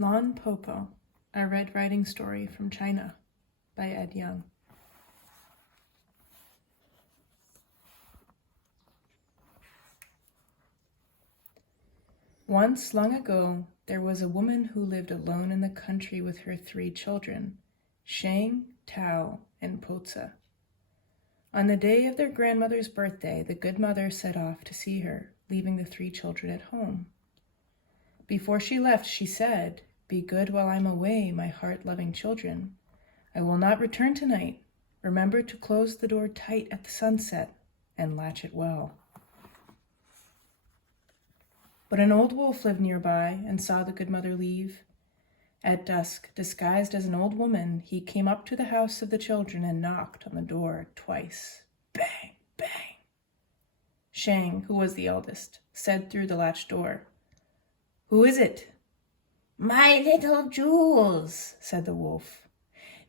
Lon Po Po, a Red Riding Story from China by Ed Young. Once, long ago, there was a woman who lived alone in the country with her 3 children, Shang, Tao, and Potsa. On the day of their grandmother's birthday, the good mother set off to see her, leaving the 3 children at home. Before she left, she said, "Be good while I'm away, my heart-loving children. I will not return tonight. Remember to close the door tight at the sunset and latch it well." But an old wolf lived nearby and saw the good mother leave. At dusk, disguised as an old woman, he came up to the house of the children and knocked on the door twice. Bang, bang. Shang, who was the eldest, said through the latched door, "Who is it?" "My little jewels," said the wolf.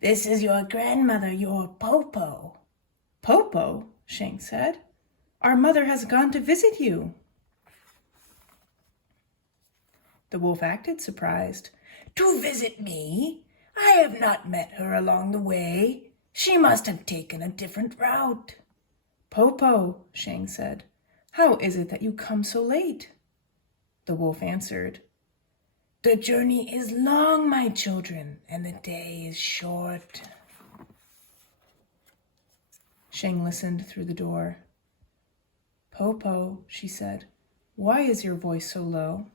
"This is your grandmother, your Po Po." "Po Po," Shang said. "Our mother has gone to visit you." The wolf acted surprised. "To visit me? I have not met her along the way. She must have taken a different route." "Po Po," Shang said, "how is it that you come so late?" The wolf answered, "The journey is long, my children, and the day is short." Shang listened through the door. "Po Po," she said, "why is your voice so low?"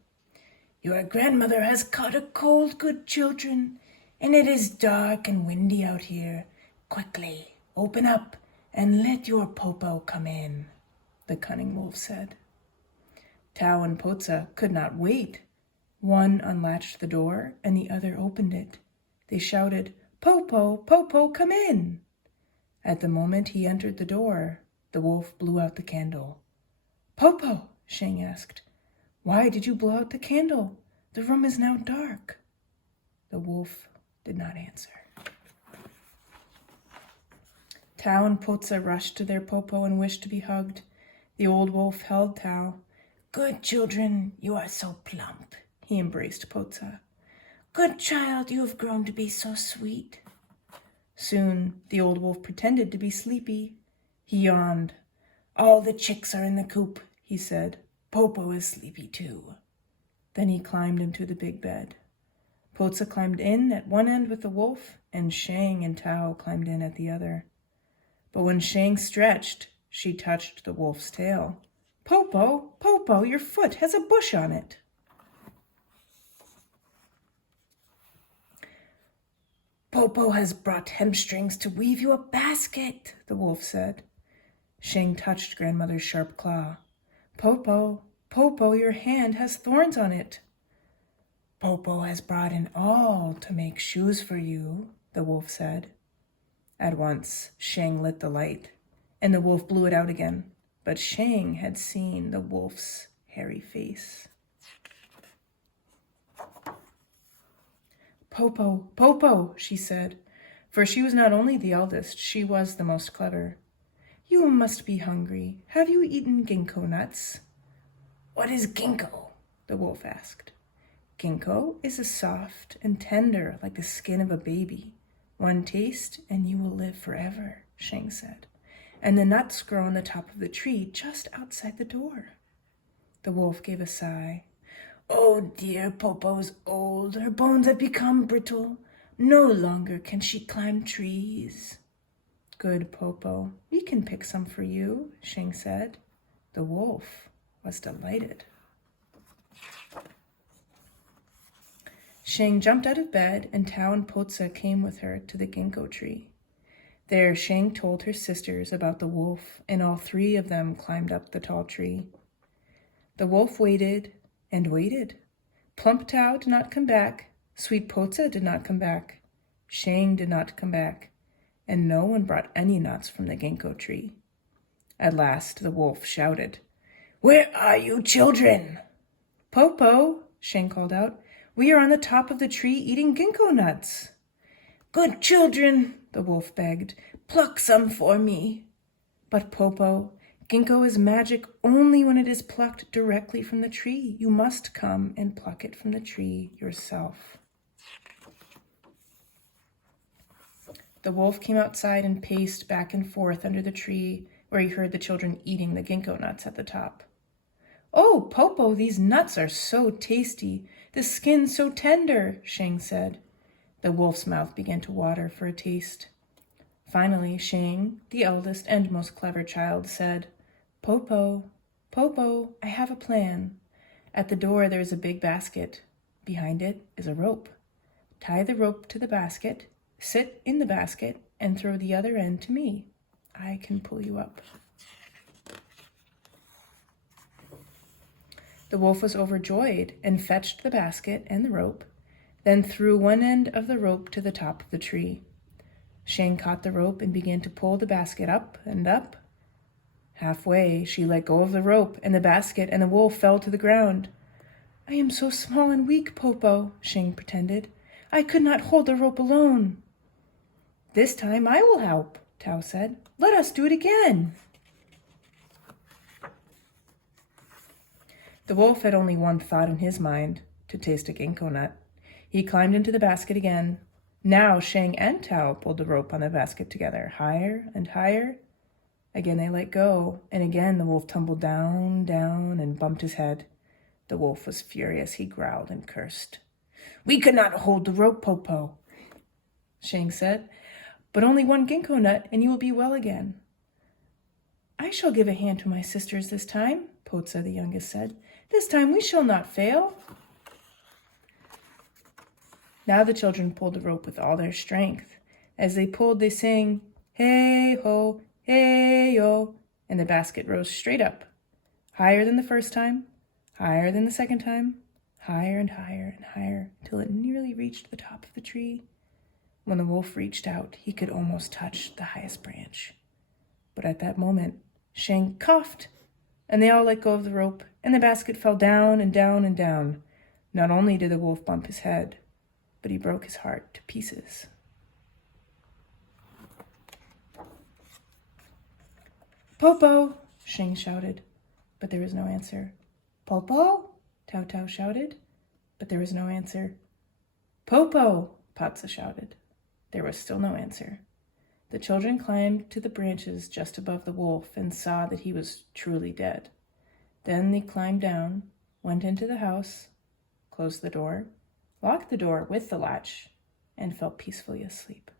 "Your grandmother has caught a cold, good children, and it is dark and windy out here. Quickly, open up and let your Po Po come in," the cunning wolf said. Tao and Potsa could not wait. One unlatched the door and the other opened it. They shouted, "Po Po, Po Po, come in." At the moment he entered the door, the wolf blew out the candle. "Po Po," Shang asked, "why did you blow out the candle? The room is now dark." The wolf did not answer. Tao and Potsa rushed to their Po Po and wished to be hugged. The old wolf held Tao. "Good children, you are so plump," He embraced Potsa. "Good child, you have grown to be so sweet." Soon the old wolf pretended to be sleepy. He yawned. "All the chicks are in the coop," he said. "Po Po is sleepy too." Then he climbed into the big bed. Potsa climbed in at one end with the wolf, and Shang and Tao climbed in at the other. But when Shang stretched, she touched the wolf's tail. Po Po, your foot has a bush on it." "Po Po has brought hemstrings to weave you a basket," the wolf said. Shang touched grandmother's sharp claw. Po Po, your hand has thorns on it." "Po Po has brought an awl to make shoes for you," the wolf said. At once, Shang lit the light, and the wolf blew it out again. But Shang had seen the wolf's hairy face. Po Po, she said, for she was not only the eldest, she was the most clever. "You must be hungry. Have you eaten ginkgo nuts?" "What is ginkgo?" the wolf asked. "Ginkgo is soft and tender like the skin of a baby. One taste and you will live forever," Shang said. "And the nuts grow on the top of the tree just outside the door." The wolf gave a sigh. "Oh dear, Po Po's old. Her bones have become brittle. No longer can she climb trees." "Good, Po Po. We can pick some for you," Shang said. The wolf was delighted. Shang jumped out of bed, and Tao and Potsa came with her to the ginkgo tree. There, Shang told her sisters about the wolf, and all 3 of them climbed up the tall tree. The wolf waited and waited. Plump Tao did not come back. Sweet Potsa did not come back. Shang did not come back, and no one brought any nuts from the ginkgo tree. At last, the wolf shouted, "Where are you, children?" Po Po, Shang called out, "we are on the top of the tree eating ginkgo nuts." "Good children," the wolf begged, "pluck some for me." "But Po Po, ginkgo is magic only when it is plucked directly from the tree. You must come and pluck it from the tree yourself." The wolf came outside and paced back and forth under the tree where he heard the children eating the ginkgo nuts at the top. "Oh, Popo, these nuts are so tasty. The skin so tender," Shang said. The wolf's mouth began to water for a taste. Finally, Shang, the eldest and most clever child, said, "Popo, Popo, I have a plan. At the door there is a big basket. Behind it is a rope. Tie the rope to the basket, sit in the basket, and throw the other end to me. I can pull you up." The wolf was overjoyed and fetched the basket and the rope, then threw one end of the rope to the top of the tree. Shang caught the rope and began to pull the basket up and up. Halfway, she let go of the rope, and the basket and the wolf fell to the ground. "I am so small and weak, Popo," Shang pretended. "I could not hold the rope alone." "This time I will help," Tao said. "Let us do it again." The wolf had only one thought in his mind, to taste a ginkgo nut. He climbed into the basket again. Now Shang and Tao pulled the rope on the basket together, higher and higher. Again they let go, and again the wolf tumbled down, down, and bumped his head. The wolf was furious. He growled and cursed. "We could not hold the rope, Popo," Shang said. "But only one ginkgo nut, and you will be well again." "I shall give a hand to my sisters this time," Potsa, the youngest, said. "This time we shall not fail." Now the children pulled the rope with all their strength. As they pulled, they sang, "Hey ho, hey yo," and the basket rose straight up, higher than the first time, higher than the second time, higher and higher and higher, till it nearly reached the top of the tree. When the wolf reached out, he could almost touch the highest branch. But at that moment, Shang coughed, and they all let go of the rope, and the basket fell down and down and down. Not only did the wolf bump his head, but he broke his heart to pieces. "Popo!" Shang shouted, but there was no answer. "Popo!" Tao Tao shouted, but there was no answer. "Popo!" Patsa shouted. There was still no answer. The children climbed to the branches just above the wolf and saw that he was truly dead. Then they climbed down, went into the house, closed the door, locked the door with the latch, and fell peacefully asleep.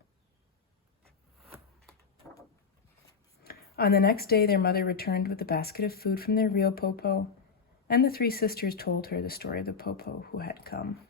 On the next day, their mother returned with a basket of food from their real Popo, and the three sisters told her the story of the Popo who had come.